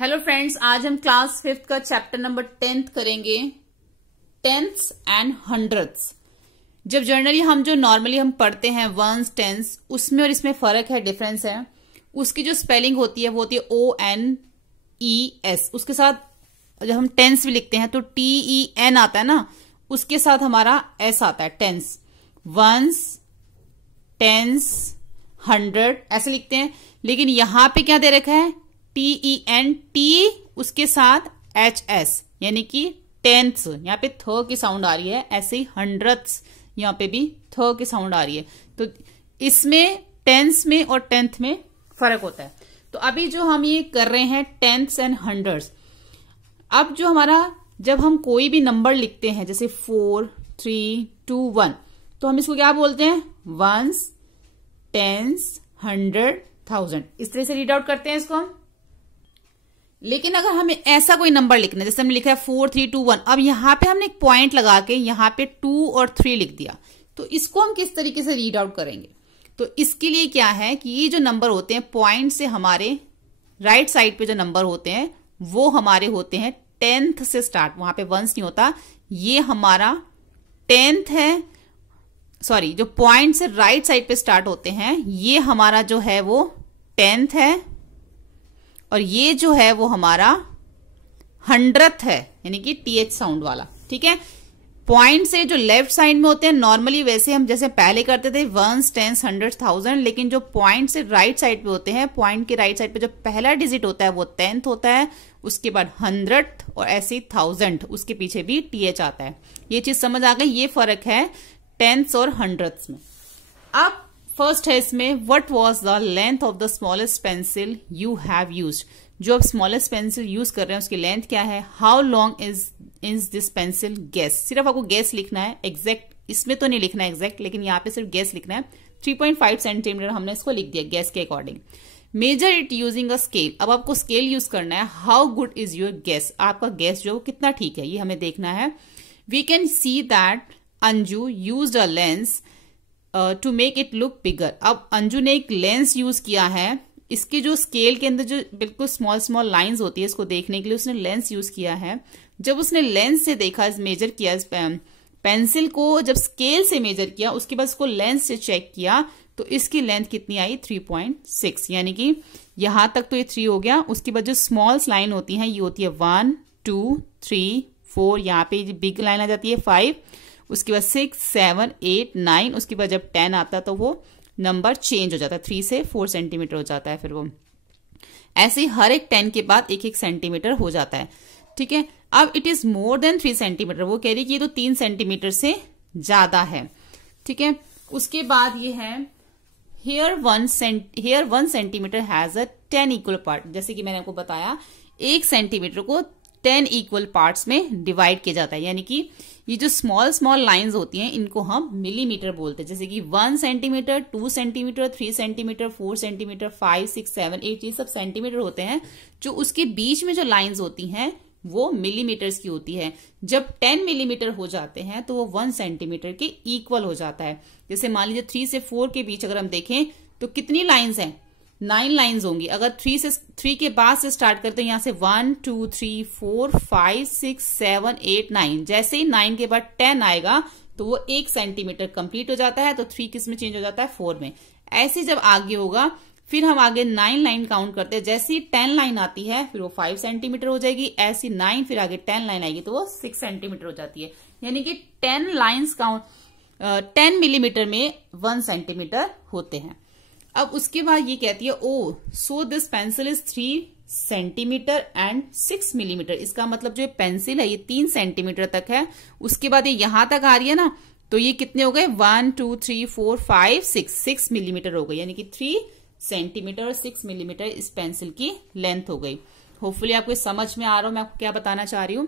Hello friends, आज हम class 5th का चैप्टर नंबर 10th करेंगे, टेंथ्स एंड हंड्रेड्स। जब जनरली हम जो नॉर्मली हम पढ़ते हैं वंस टेंस, उसमें और इसमें फर्क है, डिफरेंस है। उसकी जो स्पेलिंग होती है वो होती है ONES। उसके साथ जब हम टेंस भी लिखते हैं तो TEN आता है ना, उसके साथ हमारा S आता है, टेंस। वंस, टेंस, 100 ऐसे लिखते हैं। लेकिन यहां पे क्या दे रखा है, TENT, उसके साथ HS, यानी कि टेंथ्स। यहाँ पे थ की साउंड आ रही है, ऐसे ही हंड्रेड्स यहाँ पे भी थ की साउंड आ रही है। तो इसमें टेंस में और टेंथ में फर्क होता है। तो अभी जो हम ये कर रहे हैं टेंथ्स एंड हंड्रेड्स। अब जो हमारा, जब हम कोई भी नंबर लिखते हैं जैसे 4, 3, 2, 1, तो हम इसको क्या बोलते हैं, वंस, टेंस, 100, 1000, इस तरह से रीड आउट करते हैं इसको हम। लेकिन अगर हमें ऐसा कोई नंबर लिखना है, जैसे हमने लिखा है 4, 3, 2, 1, अब यहां पे हमने एक पॉइंट लगा के यहां पे 2 और 3 लिख दिया, तो इसको हम किस तरीके से रीड आउट करेंगे। तो इसके लिए क्या है कि ये जो नंबर होते हैं पॉइंट से हमारे राइट साइड पे जो नंबर होते हैं वो हमारे होते हैं टेंथ से स्टार्ट, वहां पे वंस नहीं होता, ये हमारा टेंथ है। सॉरी, जो पॉइंट से राइट साइड पे स्टार्ट होते हैं ये हमारा जो है वो टेंथ है, और ये जो है वो हमारा 100th है, यानी कि TH साउंड वाला। ठीक है, पॉइंट से जो लेफ्ट साइड में होते हैं नॉर्मली वैसे हम जैसे पहले करते थे वंस, टेंस, 100, 1000, लेकिन जो पॉइंट से राइट साइड पे होते हैं, पॉइंट के राइट साइड पे जो पहला डिजिट होता है वो टेंथ होता है, उसके बाद 100th और ऐसे ही 1000, उसके पीछे भी TH आता है। ये चीज समझ आ गई, ये फर्क है टेंथ्स और हंड्रेड्स में। अब फर्स्ट है इसमें, what was the length of the smallest pencil you have used. जो आप स्मॉलेस्ट पेंसिल यूज कर रहे हैं उसकी लेंथ क्या है। How long is this pencil, guess. सिर्फ आपको गेस लिखना है, एग्जैक्ट इसमें तो नहीं लिखना है एग्जैक्ट, लेकिन यहाँ पे सिर्फ गेस लिखना है। 3.5 सेंटीमीटर हमने इसको लिख दिया गेस के according. Measure it using a scale. अब आपको स्केल यूज करना है। How good is your guess, आपका गेस जो कितना ठीक है ये हमें देखना है। We can see that Anju used a lens to make it look bigger. अब अंजू ने एक लेंस यूज किया है, इसके जो स्केल के अंदर जो बिल्कुल स्मॉल स्मॉल लाइंस होती है इसको देखने के लिए उसने लेंस यूज किया है। जब उसने लेंस से देखा, मेजर किया पेंसिल को, जब स्केल से मेजर किया उसके बाद उसको लेंस से चेक किया तो इसकी लेंथ कितनी आई, 3.6, यानी कि यहां तक तो ये 3 हो गया। उसके बाद जो स्मॉल लाइन होती है ये होती है 1, 2, 3, 4, यहाँ पे बिग लाइन आ जाती है 5, उसके बाद 6, 7, 8, 9, उसके बाद जब 10 आता है तो वो नंबर चेंज हो जाता है, 3 से 4 सेंटीमीटर हो जाता है। फिर वो ऐसे ही हर एक 10 के बाद 1-1 सेंटीमीटर हो जाता है। ठीक है, अब it is more than 3 centimetre, वो कह रही कि ये तो 3 सेंटीमीटर से ज्यादा है। ठीक है, उसके बाद ये है here 1 centimetre has a 10 equal part. जैसे कि मैंने आपको बताया 1 सेंटीमीटर को 10 इक्वल पार्ट्स में डिवाइड किया जाता है, यानी कि ये जो स्मॉल स्मॉल लाइंस होती हैं इनको हम मिलीमीटर बोलते हैं। जैसे कि 1 सेंटीमीटर, 2 सेंटीमीटर, 3 सेंटीमीटर, 4 सेंटीमीटर, 5, 6, 7, 8, ये सब सेंटीमीटर होते हैं। जो उसके बीच में जो लाइंस होती हैं वो मिलीमीटर्स की होती है। जब 10 मिलीमीटर हो जाते हैं तो वो 1 सेंटीमीटर के इक्वल हो जाता है। जैसे मान लीजिए 3 से 4 के बीच अगर हम देखें तो कितनी लाइंस हैं, 9 लाइंस होंगी। अगर 3 के बाद से स्टार्ट करते हैं, यहां से 1, 2, 3, 4, 5, 6, 7, 8, 9, जैसे ही 9 के बाद 10 आएगा तो वो 1 सेंटीमीटर कंप्लीट हो जाता है। तो 3 किस में चेंज हो जाता है, 4 में। ऐसे जब आगे होगा फिर हम आगे 9 लाइन काउंट करते हैं, जैसे ही 10 लाइन आती है फिर वो 5 सेंटीमीटर हो जाएगी, ऐसी 9 फिर आगे 10 लाइन आएगी तो वो 6 सेंटीमीटर हो जाती है। यानी कि 10 लाइन्स काउंट 10 मिलीमीटर में 1 सेंटीमीटर होते हैं। अब उसके बाद ये कहती है, oh so this pencil is 3 centimetre and 6 millimetre. इसका मतलब जो पेंसिल है ये 3 सेंटीमीटर तक है। उसके बाद ये यहां तक आ रही है ना, तो ये कितने हो गए, 1, 2, 3, 4, 5, 6 मिलीमीटर हो गई, यानी कि 3 सेंटीमीटर और 6 मिलीमीटर इस पेंसिल की लेंथ हो गई। होपफुली आपको समझ में आ रहा हूं मैं आपको क्या बताना चाह रही हूं।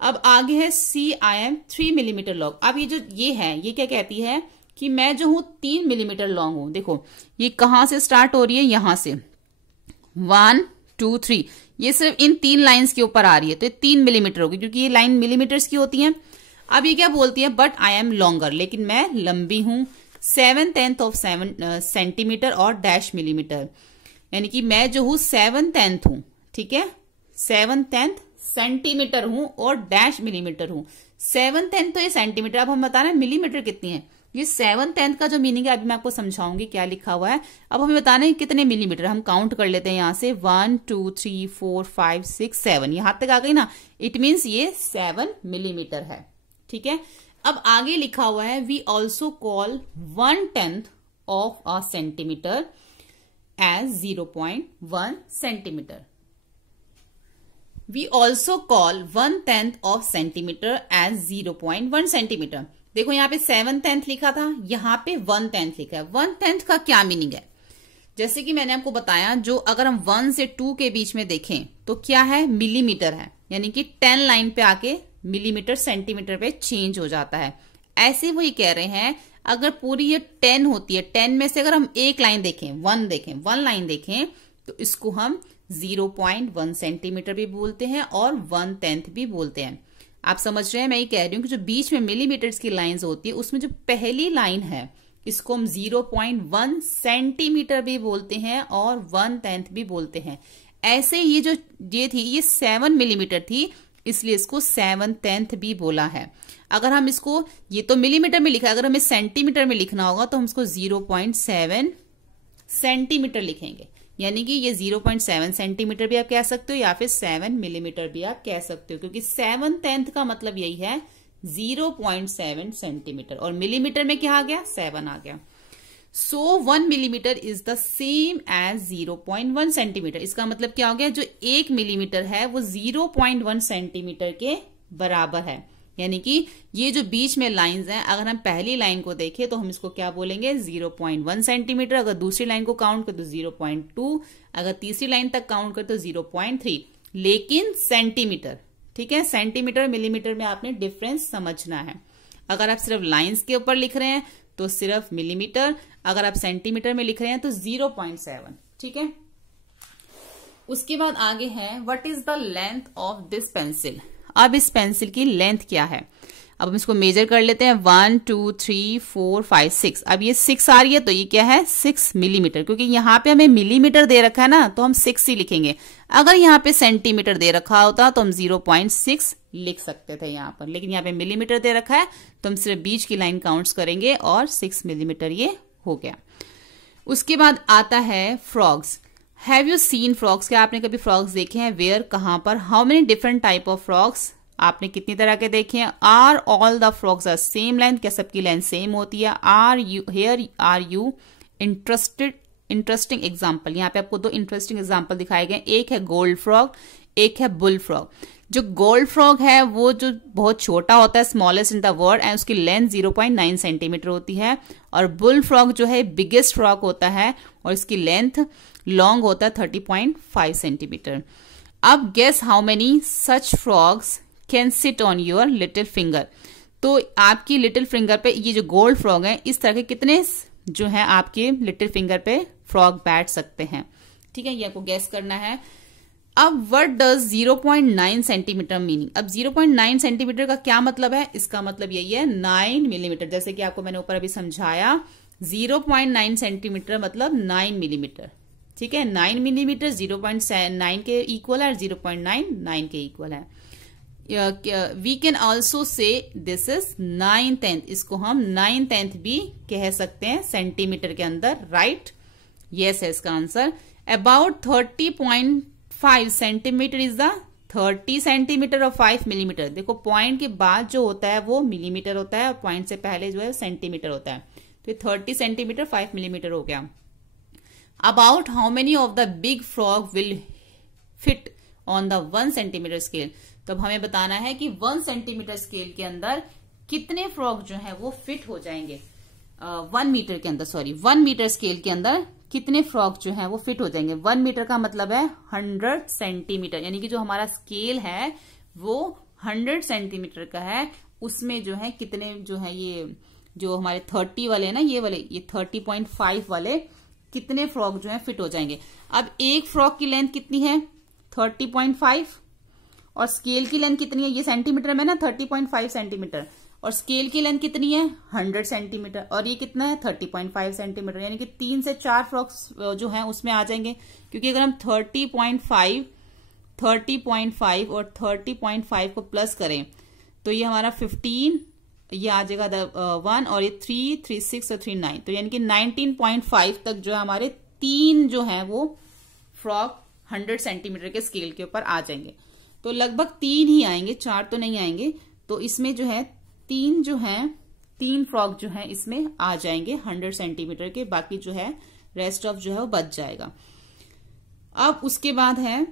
अब आगे है CIM 3 मिलीमीटर लॉन्ग। अब ये जो ये है ये क्या कहती है कि मैं जो हूं 3 मिलीमीटर लॉन्ग हूं। देखो ये कहां से स्टार्ट हो रही है, यहां से 1, 2, 3, ये सिर्फ इन 3 लाइंस के ऊपर आ रही है तो ये 3 मिलीमीटर होगी क्योंकि ये लाइन मिलीमीटर्स की होती है। अब ये क्या बोलती है, बट आई एम लॉन्गर, लेकिन मैं लंबी हूं 7/10 ऑफ 7 सेंटीमीटर और डैश मिलीमीटर, यानी कि मैं जो हूं 7/10 हूं। ठीक है, 7/10 सेंटीमीटर हूं और डैश मिलीमीटर हूं। 7/10 तो ये सेंटीमीटर, अब हम बता रहे हैं मिलीमीटर कितनी है। ये 7/10 का जो मीनिंग है अभी मैं आपको समझाऊंगी क्या लिखा हुआ है। अब हमें बताना है कितने मिलीमीटर, हम काउंट कर लेते हैं यहां से 1 2 3 4 5 6 7, यहां तक आ गई ना, इट मीन्स ये 7 मिलीमीटर है। ठीक है, अब आगे लिखा हुआ है we also call 1/10 of a centimetre as 0.1 centimetre. We also call 1/10 of centimetre as 0.1 centimetre. देखो यहाँ पे 7/10 लिखा था, यहाँ पे 1/10 लिखा है। 1/10 का क्या मीनिंग है, जैसे कि मैंने आपको बताया, जो अगर हम 1 से 2 के बीच में देखें तो क्या है, मिलीमीटर है, यानी कि 10 लाइन पे आके मिलीमीटर सेंटीमीटर पे चेंज हो जाता है। ऐसे वो ये कह रहे हैं अगर पूरी ये 10 होती है, 10 में से अगर हम एक लाइन देखें, 1 लाइन देखें, तो इसको हम 0.1 सेंटीमीटर भी बोलते हैं और 1/10 भी बोलते हैं। आप समझ रहे हैं, मैं ये कह रही हूं कि जो बीच में मिलीमीटर्स की लाइंस होती है उसमें जो पहली लाइन है इसको हम 0.1 सेंटीमीटर भी बोलते हैं और 1/10 भी बोलते हैं। ऐसे ये थी, ये 7 मिलीमीटर थी, इसलिए इसको 7/10 भी बोला है। अगर हम इसको, ये तो मिलीमीटर में लिखा है, अगर हमें सेंटीमीटर में लिखना होगा तो हम इसको 0.7 सेंटीमीटर लिखेंगे, यानी कि ये 0.7 सेंटीमीटर भी आप कह सकते हो या फिर 7 मिलीमीटर भी आप कह सकते हो, क्योंकि 7/10 का मतलब यही है 0.7 सेंटीमीटर, और मिलीमीटर में क्या आ गया, 7 आ गया। So 1 millimetre is the same as 0.1 centimetre. इसका मतलब क्या हो गया, जो 1 मिलीमीटर है वो 0.1 सेंटीमीटर के बराबर है। यानी कि ये जो बीच में लाइंस हैं, अगर हम पहली लाइन को देखें तो हम इसको क्या बोलेंगे, 0.1 सेंटीमीटर। अगर दूसरी लाइन को काउंट कर तो 0.2, अगर तीसरी लाइन तक काउंट कर तो 0.3, लेकिन सेंटीमीटर। ठीक है, सेंटीमीटर मिलीमीटर में आपने डिफरेंस समझना है। अगर आप सिर्फ लाइंस के ऊपर लिख रहे हैं तो सिर्फ मिलीमीटर, अगर आप सेंटीमीटर में लिख रहे हैं तो 0.7। ठीक है, उसके बाद आगे है what is the length of this pencil. अब इस पेंसिल की लेंथ क्या है, अब हम इसको मेजर कर लेते हैं। 1 2 3 4 5 6, अब ये 6 आ रही है तो ये क्या है, 6 मिलीमीटर। क्योंकि यहाँ पे हमें मिलीमीटर दे रखा है ना, तो हम 6 ही लिखेंगे। अगर यहाँ पे सेंटीमीटर दे रखा होता तो हम 0.6 लिख सकते थे यहाँ पर, लेकिन यहाँ पे मिलीमीटर दे रखा है तो हम सिर्फ बीच की लाइन काउंट्स करेंगे और 6 मिलीमीटर ये हो गया। उसके बाद आता है frogs. Have you seen frogs, क्या आपने कभी फ्रॉग्स देखे हैं, वेयर, कहां पर, how many different type of frogs, आपने कितनी तरह के देखे हैं। Are all the frogs are same length, क्या सबकी लेंथ सेम होती है। आर यू इंटरेस्टिंग एग्जाम्पल, यहाँ पे आपको 2 इंटरेस्टिंग एग्जाम्पल दिखाए गए, एक है गोल्ड फ्रॉग, एक है बुल फ्रॉग। जो गोल्ड फ्रॉग है वो जो बहुत छोटा होता है, smallest in the world, and उसकी लेंथ 0.9 सेंटीमीटर होती है। और बुल फ्रॉग जो है बिगेस्ट फ्रॉग होता है और इसकी लेंथ लॉन्ग होता है 30.5 सेंटीमीटर। अब guess how many such frogs can sit on your little finger. तो आपकी लिटिल फिंगर पे ये जो गोल्ड फ्रॉग है, इस तरह के कितने जो है आपके लिटिल फिंगर पे फ्रॉग बैठ सकते हैं। ठीक है, ये आपको गेस करना है। अब व्हाट डज 0.9 सेंटीमीटर मीनिंग। अब 0.9 सेंटीमीटर का क्या मतलब है, इसका मतलब यही है 9 मिलीमीटर। जैसे कि आपको मैंने ऊपर अभी समझाया, 0.9 सेंटीमीटर मतलब 9 मिलीमीटर। ठीक है, 9 मिलीमीटर 0.9 के इक्वल है, 0.99 के इक्वल है। We can also say this is 9/10, इसको हम 9/10 भी कह सकते हैं सेंटीमीटर के अंदर, राइट। यस है इसका answer. About 30.5 centimetre is the 30 centimetre और 5 मिलीमीटर। देखो पॉइंट के बाद जो होता है वो मिलीमीटर होता है और पॉइंट से पहले जो है सेंटीमीटर होता है। तो ये 30 सेंटीमीटर 5 मिलीमीटर हो गया। About how many of the big frog will fit on the 1 centimetre scale. तो अब हमें बताना है कि 1 सेंटीमीटर स्केल के अंदर कितने फ्रॉग जो है वो फिट हो जाएंगे। 1 मीटर के अंदर, सॉरी 1 मीटर स्केल के अंदर कितने फ्रॉग जो है वो फिट हो जाएंगे। 1 मीटर का मतलब है 100 सेंटीमीटर, यानी कि जो हमारा स्केल है वो 100 सेंटीमीटर का है। उसमें जो है कितने जो है ये जो हमारे 30 वाले है ना, ये 30.5 वाले कितने फ्रॉग जो है फिट हो जाएंगे। अब एक फ्रॉग की लेंथ कितनी है 30.5 और स्केल की लेंथ कितनी है, ये सेंटीमीटर में ना 30.5 सेंटीमीटर और स्केल की लेंथ कितनी है 100 सेंटीमीटर और ये कितना है 30.5 सेंटीमीटर, यानी कि 3 से 4 फ्रॉग्स जो हैं उसमें आ जाएंगे। क्योंकि अगर हम 30.5 और 30.5 को प्लस करें तो ये हमारा 15, ये आ जाएगा 1 और ये 3, 3, 6 और 3, 9, तो यानी कि 19.5 तक जो है हमारे 3 जो है वो फ्रॉक 100 सेंटीमीटर के स्केल के ऊपर आ जाएंगे। तो लगभग 3 ही आएंगे, 4 तो नहीं आएंगे। तो इसमें जो है 3 फ्रॉक जो है इसमें आ जाएंगे 100 सेंटीमीटर के, बाकी जो है रेस्ट ऑफ जो है वो बच जाएगा। अब उसके बाद है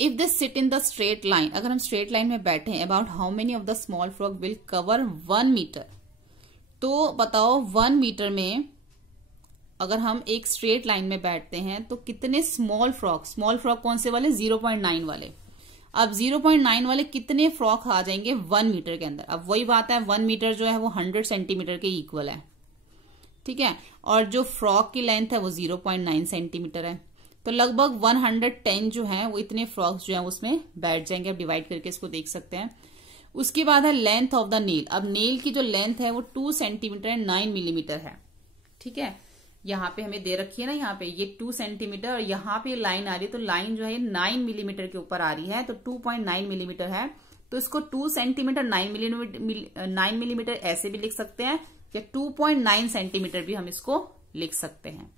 if they sit in the straight line, अगर हम स्ट्रेट लाइन में बैठे हैं, about how many of the small frog will cover 1 metre. तो बताओ 1 मीटर में अगर हम एक स्ट्रेट लाइन में बैठते हैं तो कितने स्मॉल फ्रॉक कौन से वाले, 0.9 वाले। अब 0.9 वाले कितने फ्रॉक आ जाएंगे 1 मीटर के अंदर। अब वही बात है, 1 मीटर जो है वो 100 सेंटीमीटर के इक्वल है, ठीक है, और जो फ्रॉक की लेंथ है वो 0.9 सेंटीमीटर है। तो लगभग 110 जो है वो इतने फ्रॉक्स जो है उसमें बैठ जाएंगे। आप डिवाइड करके इसको देख सकते हैं। उसके बाद है लेंथ ऑफ द नेल। अब नेल की जो लेंथ है वो 2 सेंटीमीटर एंड 9 मिलीमीटर है, ठीक है। यहाँ पे हमें दे रखी है ना, यहाँ पे ये 2 सेंटीमीटर और यहाँ पे लाइन आ रही है, तो लाइन जो है 9 मिलीमीटर के ऊपर आ रही है, तो 2.9 मिलीमीटर है। तो इसको 2 सेंटीमीटर 9 मिलीमीटर ऐसे भी लिख सकते हैं, या 2.9 सेंटीमीटर भी हम इसको लिख सकते हैं।